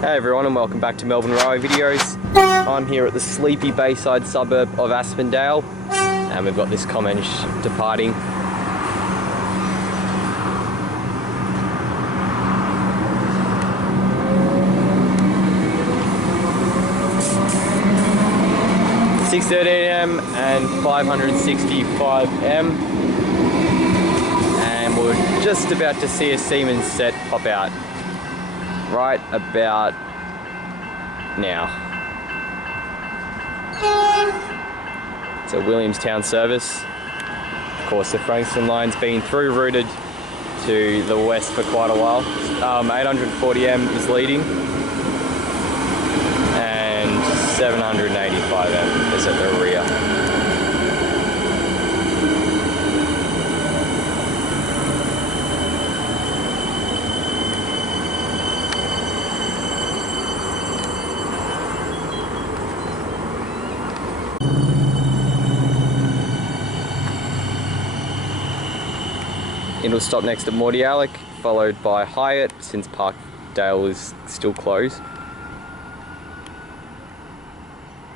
Hey everyone, and welcome back to Melbourne Railway Videos. I'm here at the sleepy bayside suburb of Aspendale, and we've got this Comanche departing. (6:13am) and 565m, and we're just about to see a Siemens set pop out right about now. It's a Williamstown service. Of course, the Frankston line's been through routed to the west for quite a while. 840m is leading, and 785m is at the rear. It'll stop next at Mordialloc, followed by Hyatt, since Parkdale is still closed.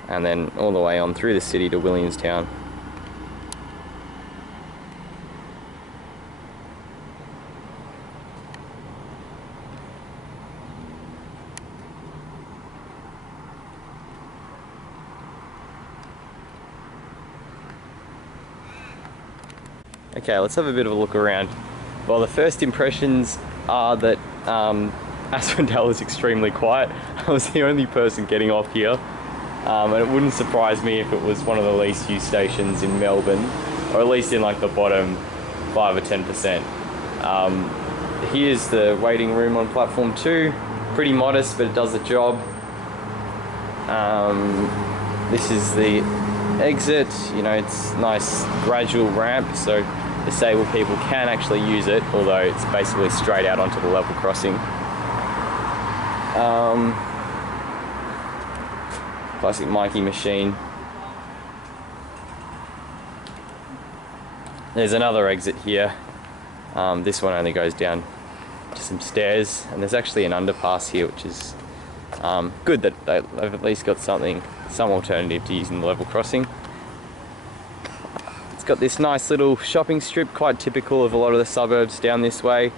And then all the way on through the city to Williamstown. Okay, let's have a bit of a look around. Well, the first impressions are that Aspendale is extremely quiet. I was the only person getting off here, and it wouldn't surprise me if it was one of the least used stations in Melbourne, or at least in like the bottom 5 or 10%. Here's the waiting room on platform 2. Pretty modest, but it does the job. This is the exit. You know, it's nice gradual ramp, so disabled people can actually use it, although it's basically straight out onto the level crossing. Classic Mikey machine. There's another exit here. This one only goes down to some stairs, and there's actually an underpass here, which is good that they've at least got some alternative to using the level crossing. It's got this nice little shopping strip, quite typical of a lot of the suburbs down this way.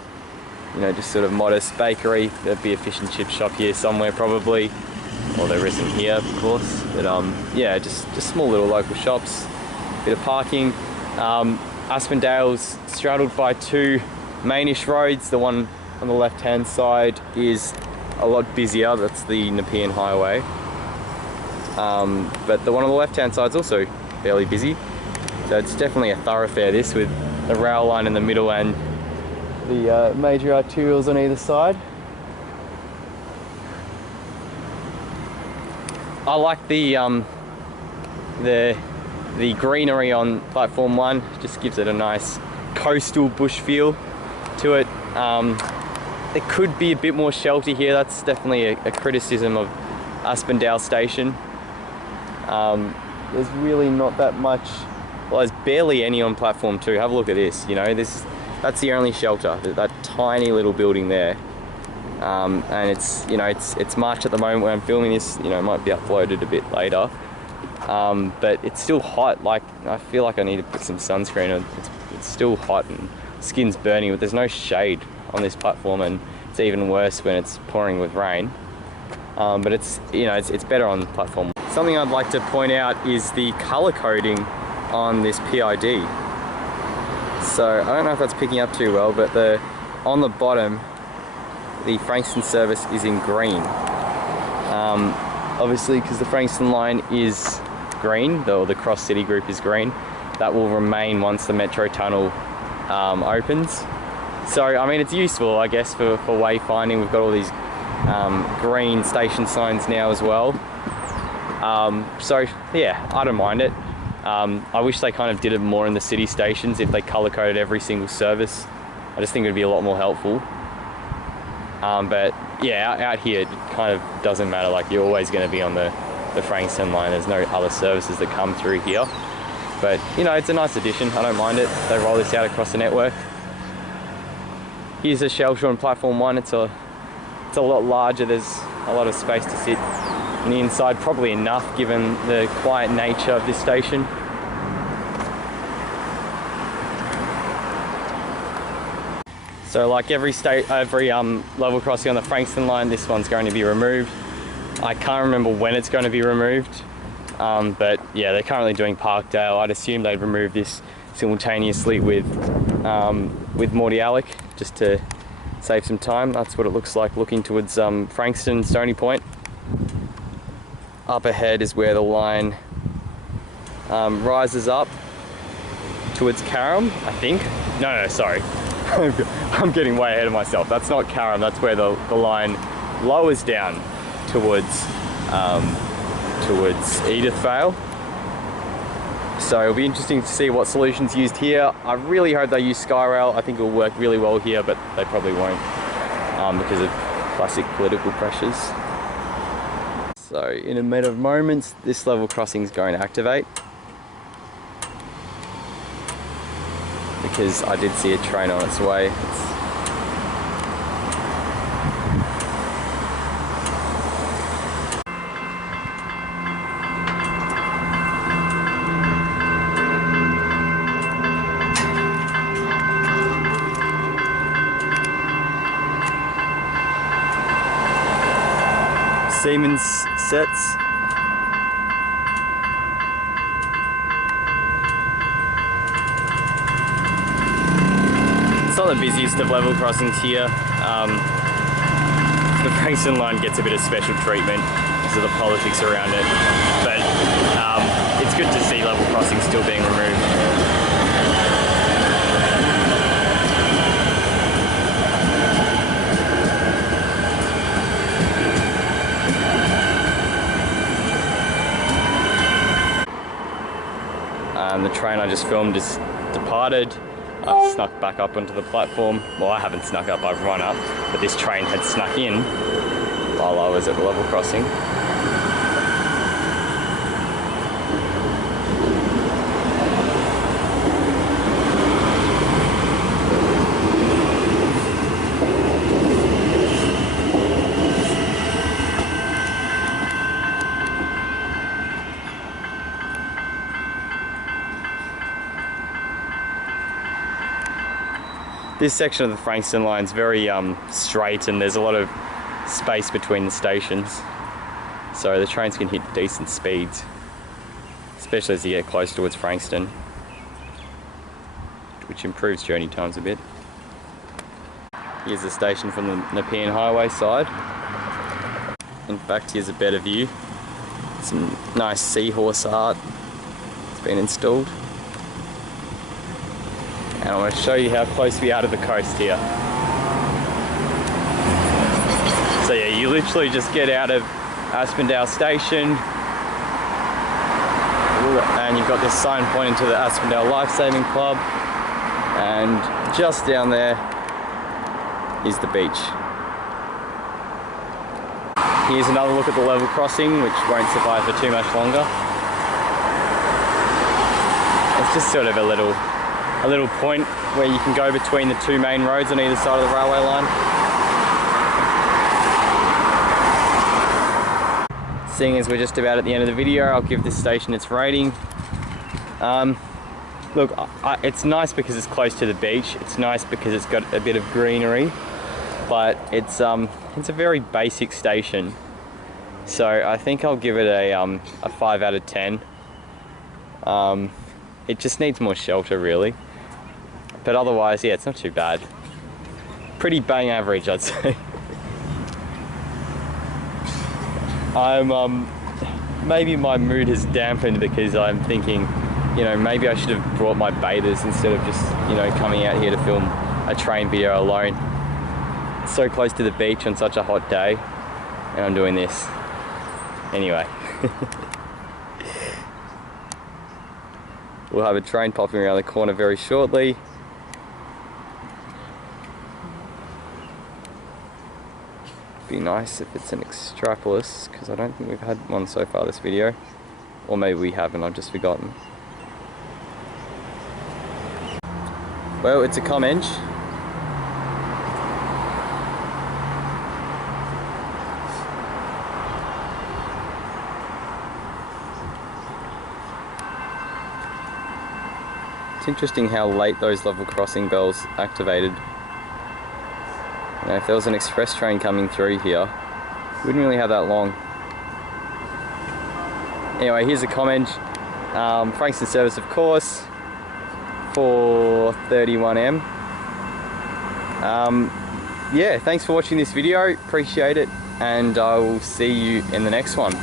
You know, just sort of modest bakery. There'd be a fish and chip shop here somewhere probably. Well, there isn't here, of course. But yeah, just small little local shops. Bit of parking. Aspendale's straddled by two mainish roads. The one on the left-hand side is a lot busier. That's the Nepean Highway. But the one on the left-hand side is also fairly busy. So it's definitely a thoroughfare, this, with the rail line in the middle and the major arterials on either side. I like the greenery on platform 1. Just gives it a nice coastal bush feel to it. There could be a bit more shelter here. That's definitely a criticism of Aspendale Station. There's really not that much. Well, there's barely any on platform 2. Have a look at this. You know, that's the only shelter. That tiny little building there. And it's, you know, it's March at the moment when I'm filming this. You know, it might be uploaded a bit later. But it's still hot. Like, I feel like I need to put some sunscreen on. It's still hot and skin's burning, but there's no shade on this platform, and it's even worse when it's pouring with rain. But it's, you know, it's better on platform. Something I'd like to point out is the color coding on this PID. So I don't know if that's picking up too well, but on the bottom, the Frankston service is in green. Obviously, because the Frankston line is green, or the Cross City group is green, that will remain once the Metro Tunnel opens. So, I mean, it's useful, I guess, for wayfinding. We've got all these green station signs now as well. So, yeah, I don't mind it. I wish they kind of did it more in the city stations, if they color-coded every single service. I just think it would be a lot more helpful. But yeah, out here it kind of doesn't matter. Like, you're always going to be on the Frankston line. There's no other services that come through here. But, you know, it's a nice addition. I don't mind it. They roll this out across the network. Here's a shelter on platform 1. It's a lot larger. There's a lot of space to sit on the inside, probably enough given the quiet nature of this station. So like every level crossing on the Frankston line, this one's going to be removed. I can't remember when it's going to be removed, but yeah, they're currently doing Parkdale. I'd assume they'd remove this simultaneously with Mordialloc, just to save some time. That's what it looks like looking towards Frankston, Stony Point. Up ahead is where the line rises up towards Carrum, I think. No, sorry. I'm getting way ahead of myself. That's not Carrum, that's where the line lowers down towards Edith Vale. So it'll be interesting to see what solutions used here. I really hope they use Skyrail. I think it'll work really well here, but they probably won't because of classic political pressures. So in a matter of moments, this level crossing is going to activate, because I did see a train on its way. Siemens sets. It's not the busiest of level crossings here. The Frankston line gets a bit of special treatment because of the politics around it, but it's good to see level crossings still being removed. The train I just filmed has departed. I've snuck back up onto the platform. Well, I haven't snuck up, I've run up, but this train had snuck in while I was at the level crossing. This section of the Frankston line is very straight, and there's a lot of space between the stations, so the trains can hit decent speeds, especially as you get close towards Frankston, which improves journey times a bit. Here's the station from the Nepean Highway side. In fact, here's a better view. Some nice seahorse art has been installed. And I want to show you how close we are to the coast here. So yeah, you literally just get out of Aspendale station and you've got this sign pointing to the Aspendale Lifesaving Club, and just down there is the beach. Here's another look at the level crossing, which won't survive for too much longer. It's just sort of a little point where you can go between the two main roads on either side of the railway line. Seeing as we're just about at the end of the video, I'll give this station its rating. Look, it's nice because it's close to the beach. It's nice because it's got a bit of greenery, but it's a very basic station. So I think I'll give it a 5 out of 10. It just needs more shelter, really. But otherwise, yeah, it's not too bad. Pretty bang average, I'd say. Maybe my mood has dampened because I'm thinking, you know, maybe I should have brought my betas instead of just, you know, coming out here to film a train video alone. It's so close to the beach on such a hot day, and I'm doing this. Anyway. We'll have a train popping around the corner very shortly. Be nice if it's an Extrapolis, because I don't think we've had one so far this video, or maybe we haven't, I've just forgotten. Well, it's a Comenge. It's interesting how late those level crossing bells activated. You know, if there was an express train coming through here, we wouldn't really have that long. Anyway, here's a comment. Frankston service, of course, for 31M. Yeah, thanks for watching this video. Appreciate it, and I will see you in the next one.